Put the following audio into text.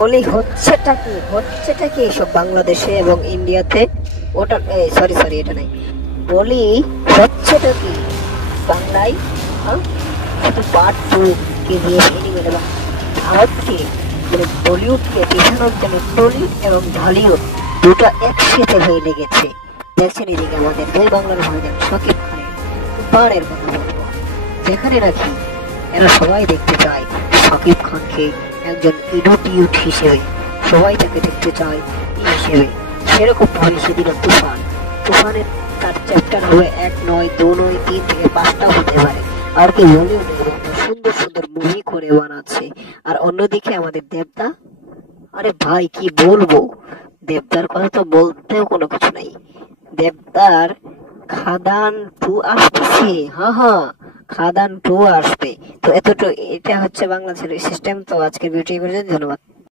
বলি হচ্ছেটা কি এসব বাংলাদেশে এবং ইন্ডিয়াতে? ওটা সরি সরি, এটা নাই। বলি হচ্ছেটা কি বাংলায়? হ্যাঁ, শুধু পার্ট টু কে দিয়ে এনিমেট এবং ভারতকে, মানে বলিউডকে পেছানোর জন্য টলিউড এবং ঢালিউড দুটো একসাথে হয়ে লেগেছে। দেখছেন এদিকে আমাদের দুই বাংলার ভাইজান শাকিব খানের বারের কথা বলবো, যেখানে নাকি এরা সবাই দেখতে চায় শাকিব খানকে একজন ইডিওট হিসেবে, সবাই তাকে দেখতে চায় ই হিসেবে। সেরকম ভাবে সেদিন তুফানের তার চ্যাপ্টার হবে 1 নয় 2 নয় 3 থেকে 5টা হতে পারে। আর কি বলিউডে সুন্দর সুন্দর মুভি করে বানাচ্ছে। আর অন্যদিকে আমাদের দেবদা, আরে ভাই কি বলবো, দেবদার কথা তো বলতেও কোনো কিছু নাই। দেবদার খাদান 2 আসতেছে, হ্যাঁ হ্যাঁ, খাদান 2 আসবে। তো এতটুকু, এটা হচ্ছে বাংলাদেশের সিস্টেম। তো আজকের ভিডিও পর্যন্ত, ধন্যবাদ।